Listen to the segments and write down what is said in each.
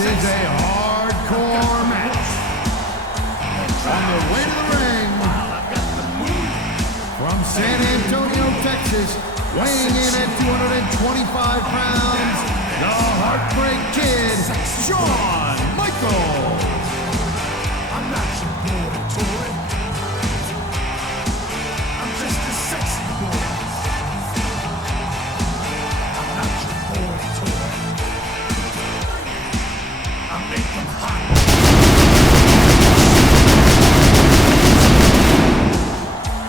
is a hardcore match. On the way to the ring, from San Antonio, Texas, weighing in at 225 pounds, the Heartbreak Kid, Shawn Michaels. I'm not your boy toy. I'm just a sexy boy. I'm not your boy toy. I make them hot.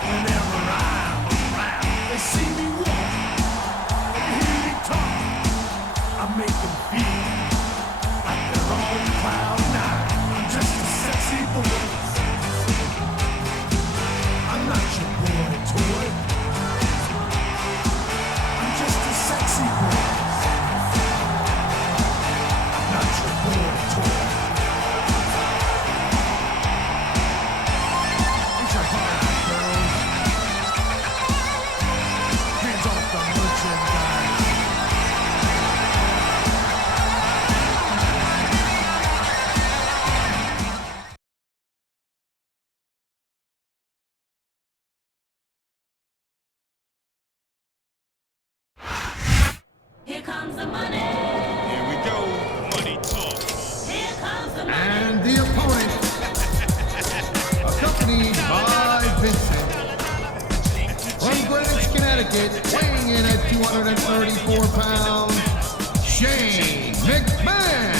Whenever I'm around, they see me walk and hear me talk. I make them feel like they're on cloud nine. I'm just a sexy boy. I'm not your boy toy. I'm just a sexy boy. I'm not your boy toy. It's your heart, girls. Hands off the merchandise. Here comes the money. Here we go. Money talks. Here comes the money. And the opponent, accompanied by Vincent, from Greenwich, Connecticut, weighing in at 234 pounds, Shane McMahon.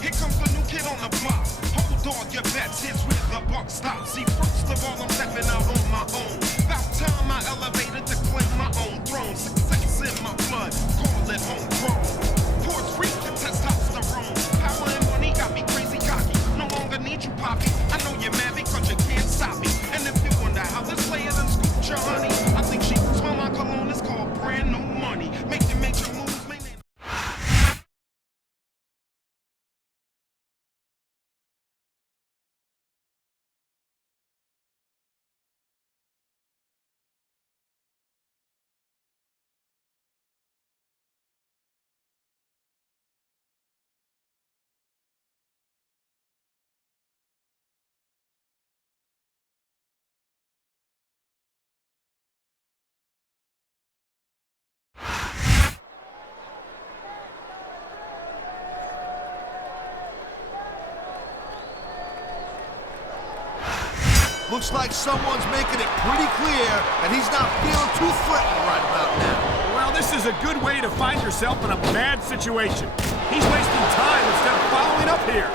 Here comes the new kid on the block. Hold on your bets, here's where the buck stops. See, first of all, I'm stepping out on my own. About time I elevated to claim my own throne. Success in my blood, call it homegrown. Towards reach the testosterone. Power and money got me crazy cocky. No longer need you, poppy. I know you're mad because you can't stop me. And if you wonder how this player done scooped your honey, I think she smell my cologne is called brand new money. Making major moves, man. Looks like someone's making it pretty clear that he's not feeling too threatened right about now. Well, this is a good way to find yourself in a bad situation. He's wasting time instead of following up here.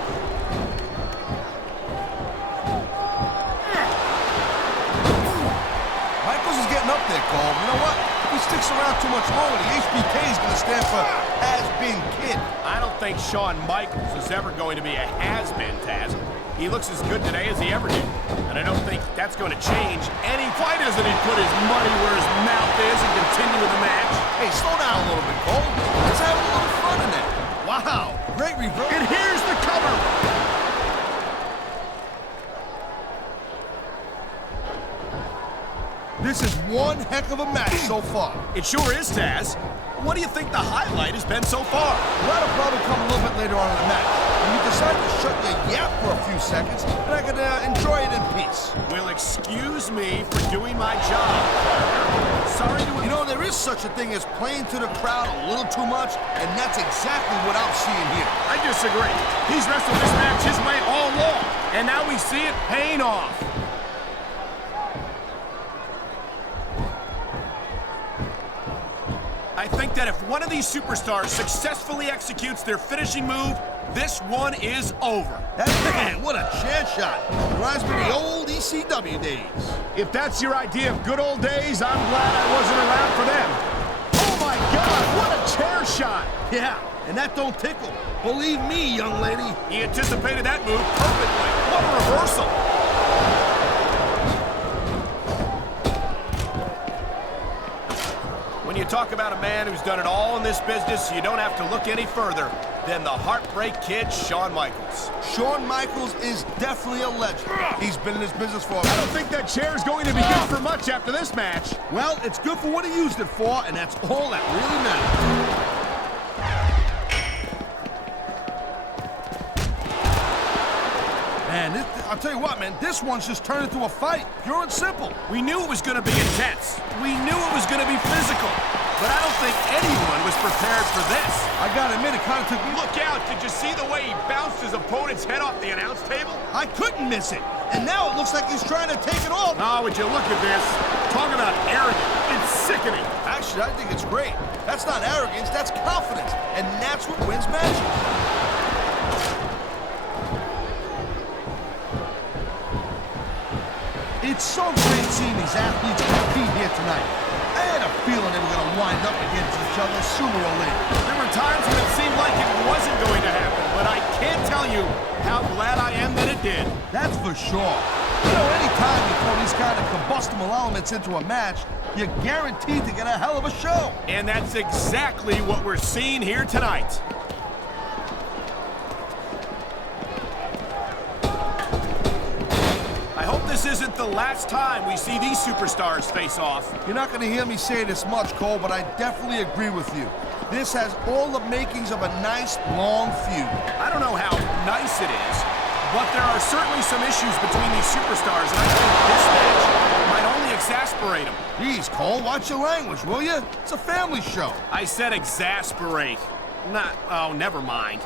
Michaels is getting up there, Cole. You know what? If he sticks around too much longer, the HBK is going to stand for has-been kid. I don't think Shawn Michaels is ever going to be a has-been, Taz. He looks as good today as he ever did. And I don't think that's going to change any. Why doesn't he put his money where his mouth is and continue with the match? Hey, slow down a little bit, Cole. Let's have a little fun in there. Wow, great reverse. And here's the cover. This is one heck of a match so far. It sure is, Taz. What do you think the highlight has been so far? Well, that'll probably come a little bit later on in the match. When you decide to shut your yap for a few seconds, and I can enjoy it in peace. Will excuse me for doing my job, partner. Sorry to... You know, there is such a thing as playing to the crowd a little too much, and that's exactly what I'm seeing here. I disagree. He's wrestled this match his way all along, and now we see it paying off. I think that if one of these superstars successfully executes their finishing move, this one is over. That man, what a chair shot. Reminds me of the old ECW days. If that's your idea of good old days, I'm glad I wasn't around for them. Oh my God, what a chair shot! Yeah, and that don't tickle. Believe me, young lady. He anticipated that move perfectly. What a reversal! When you talk about a man who's done it all in this business, you don't have to look any further than the Heartbreak Kid, Shawn Michaels. Shawn Michaels is definitely a legend. He's been in this business for I don't think that chair is going to be good for much after this match. Well, it's good for what he used it for, and that's all that really matters. I'll tell you what, man, this one's just turned into a fight, pure and simple. We knew it was going to be intense. We knew it was going to be physical. But I don't think anyone was prepared for this. I gotta admit, it kind of took me... Look out! Did you see the way he bounced his opponent's head off the announce table? I couldn't miss it. And now it looks like he's trying to take it off. Oh, would you look at this? Talk about arrogant. It's sickening. Actually, I think it's great. That's not arrogance, that's confidence. And that's what wins matches. It's so great seeing these athletes compete here tonight. I had a feeling they were going to wind up against each other sooner or later. There were times when it seemed like it wasn't going to happen, but I can't tell you how glad I am that it did. That's for sure. You know, anytime you throw these kind of combustible elements into a match, you're guaranteed to get a hell of a show. And that's exactly what we're seeing here tonight. I hope this isn't the last time we see these superstars face off. You're not going to hear me say this much, Cole, but I definitely agree with you. This has all the makings of a nice, long feud. I don't know how nice it is, but there are certainly some issues between these superstars, and I think this match might only exasperate them. Jeez, Cole, watch your language, will you? It's a family show. I said exasperate. Not, oh, never mind.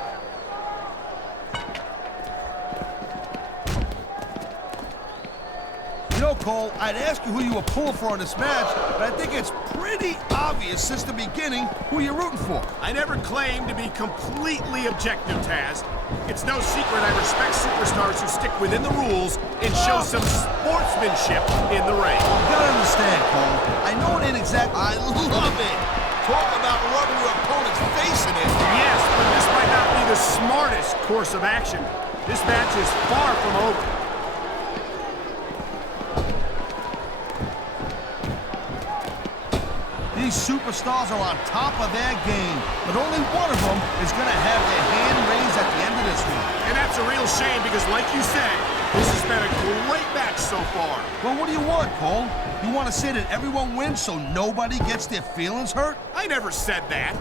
You know, Cole, I'd ask you who you were pulling for in this match, but I think it's pretty obvious since the beginning who you're rooting for. I never claimed to be completely objective, Taz. It's no secret I respect superstars who stick within the rules and show some sportsmanship in the ring. You gotta understand, Cole. I know it ain't exact. I love it. Talk about rubbing your opponent's face in it. Yes, but this might not be the smartest course of action. This match is far from over. These superstars are on top of their game, but only one of them is going to have their hand raised at the end of this one. And that's a real shame because, like you said, this has been a great match so far. Well, what do you want, Cole? You want to say that everyone wins so nobody gets their feelings hurt? I never said that.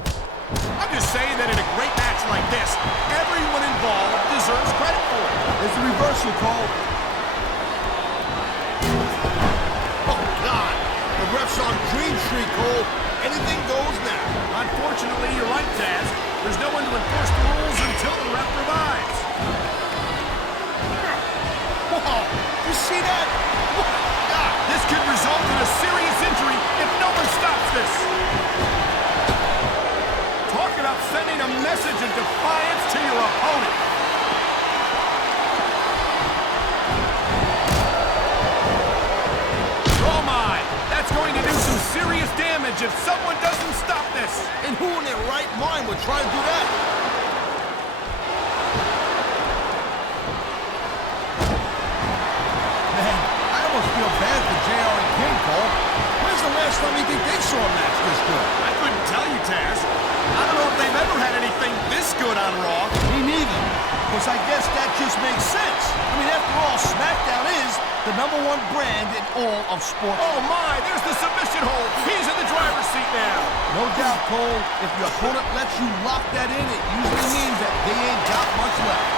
I'm just saying that in a great match like this, everyone involved deserves credit for it. It's a reversal, Cole. Oh, God. The ref's on Green Street, Cole. Anything goes now. Unfortunately, you're right, Taz. There's no one to enforce the rules until the ref provides. Whoa, you see that? What? God. This could result in a serious injury if no one stops this. Talk about sending a message of defiance to your opponent. Oh my, that's going to do some serious damage if someone doesn't stop this. And who in their right mind would try to do that? Man, I almost feel bad for JR and King, Cole. When's the last time you think they saw a match this good? I couldn't tell you, Taz. I don't know if they've ever had anything this good on Raw. Me neither. Because I guess that just makes sense. I mean, after all, SmackDown is the #1 brand in all of sports. Oh my, there's the submission hold. He's in the driver's seat now. No doubt, Cole, if your opponent lets you lock that in, it usually means that they ain't got much left.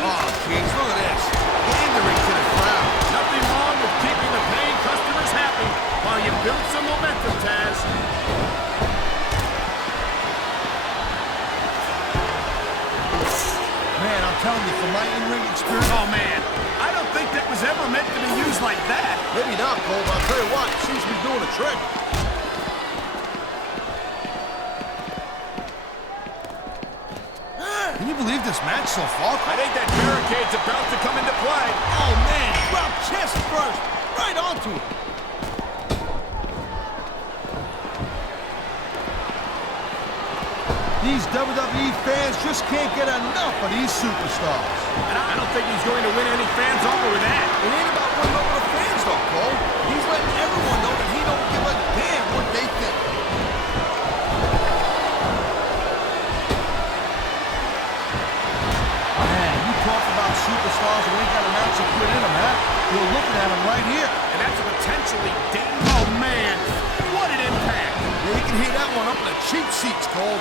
Oh, jeez, look at this. Pandering to the crowd. Nothing wrong with keeping the paying customers happy while you build some momentum, Taz. Man, I'm telling you, from my in-ring experience... Oh man, I don't think that was ever meant to be used like that. Maybe not, Cole, but I'll tell you what, it seems to be doing a trick. Can you believe this match so far? I think that barricade's about to come into play. Oh, man, drop chest first, right onto it. These WWE fans just can't get enough of these superstars. And I don't think he's going to win any fans over with that. It ain't about winning over the fans, though, Cole. He's letting everyone know that he don't give a damn what they think. Man, you talk about superstars who ain't got an ounce of good in them, huh? You're looking at them right here. And that's a potentially dangerous... Oh man, what an impact. Yeah, you can hear that one up in the cheap seats, Cole.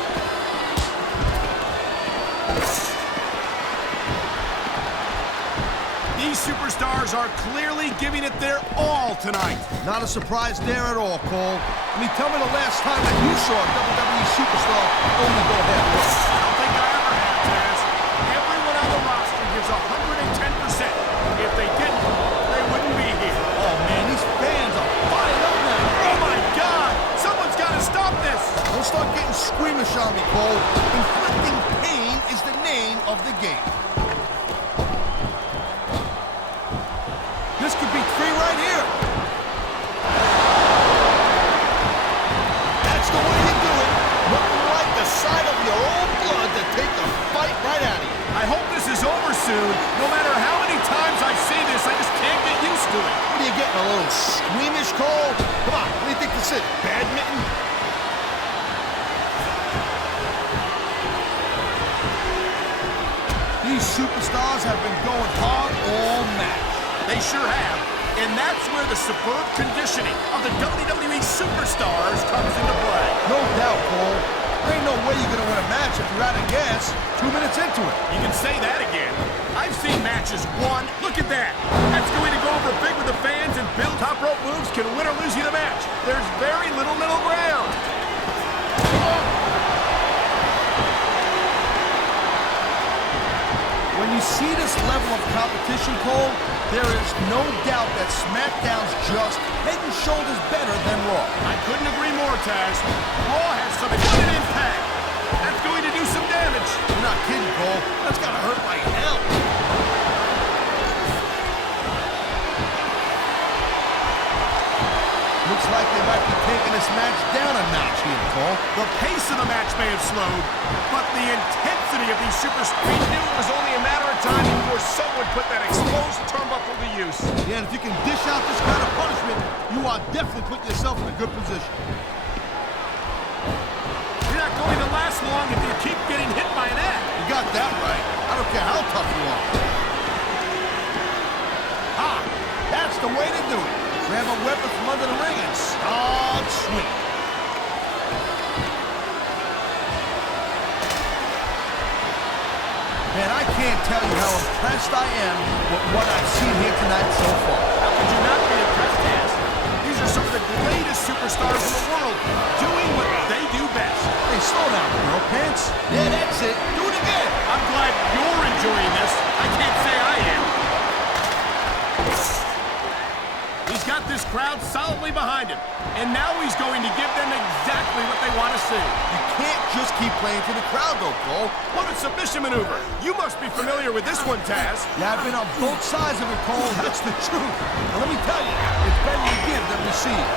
These superstars are clearly giving it their all tonight. Not a surprise there at all, Cole. I mean, tell me the last time that you saw a WWE superstar only go half-way. I don't think I ever have, Taz. Everyone on the roster gives 110%. If they didn't, they wouldn't be here. Oh, man, these fans are fired up now. Oh, my God! Someone's got to stop this! Don't start getting squeamish on me, Cole. Inflicting pain is the name of the game. This could be 3 right here. That's the way you do it. Nothing like the sight of your own blood to take the fight right out of you. I hope this is over soon. No matter how many times I see this, I just can't get used to it. What are you getting, a little squeamish, Cole? Come on, what do you think this is, badminton? These superstars have been going hard all match. They sure have. And that's where the superb conditioning of the WWE superstars comes into play. No doubt, Cole. There ain't no way you're going to win a match if you're out of gas 2 minutes into it. You can say that again. I've seen matches won. Look at that. That's going to go over big with the fans, and build top rope moves can win or lose you the match. There's very little middle ground. When you see this level of competition, Cole, there is no doubt that SmackDown's just head and shoulders better than Raw. I couldn't agree more, Taz. Raw has some immediate impact. That's going to do some damage. You're not kidding, Cole. That's got to hurt like hell. Looks like they might be taking this match down a notch here, Cole. The pace of the match may have slowed, but the intensity of these superstars, we knew it was only a matter of time before someone put that exposed turnbuckle to use. Yeah, and if you can dish out this kind of punishment, you are definitely putting yourself in a good position. You're not going to last long if you keep getting hit by an axe. You got that right. I don't care how tough you are. Ah, that's the way to do it. Grab a weapon from under the ring and start swinging. Man, I can't tell you how impressed I am with what I've seen here tonight so far. How could you not be impressed, Taz? These are some of the greatest superstars in the world, doing what they do best. Hey, slow down, girl pants. Yeah, that's it. Do it again. I'm glad you're enjoying this. I can't say I am. He's got this crowd solidly behind him, and now he's going to give them exactly what they want to see. You can't just keep playing to the crowd, though, Cole. What a submission maneuver. You must be familiar with this one, Taz. Yeah, I've been on both sides of it, Cole. That's the truth. Now, let me tell you, it's better to give than receive.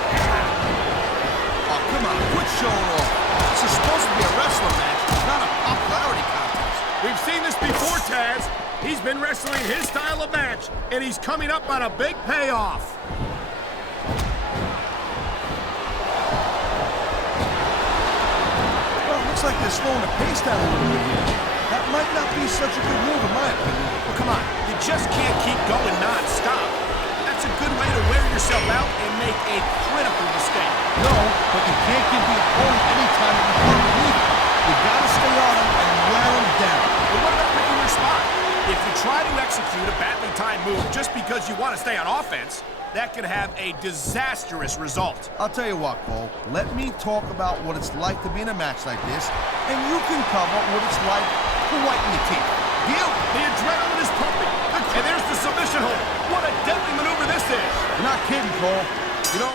Oh, come on, quit showing off. This is supposed to be a wrestling match, not a popularity contest. We've seen this before, Taz. He's been wrestling his style of match, and he's coming up on a big payoff. Well, it looks like they're slowing the pace down a little bit here. That might not be such a good move, in my opinion. Well, come on. You just can't keep going non-stop. That's a good way to wear yourself out and make a critical mistake. No, but you can't give the opponent any time that you can't believe it. You gotta stay on him and wear him down. But what about picking your spot? If you try to execute a badly timed move just because you want to stay on offense, that can have a disastrous result. I'll tell you what, Cole. Let me talk about what it's like to be in a match like this, and you can cover what it's like to whiten your teeth. Deal? The adrenaline is pumping. And there's the submission hold. What a deadly maneuver this is. You're not kidding, Cole. You know...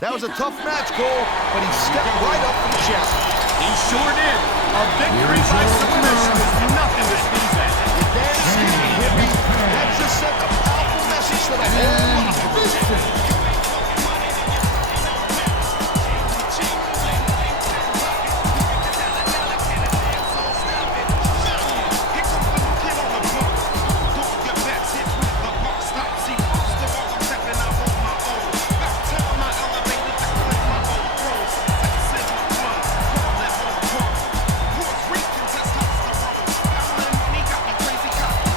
That was a tough match, Cole, but he stepped right up for the challenge. He sure did. A victory by submission is nothing to sneeze at. You're damn skippy, hippie. That just sent a powerful message to the whole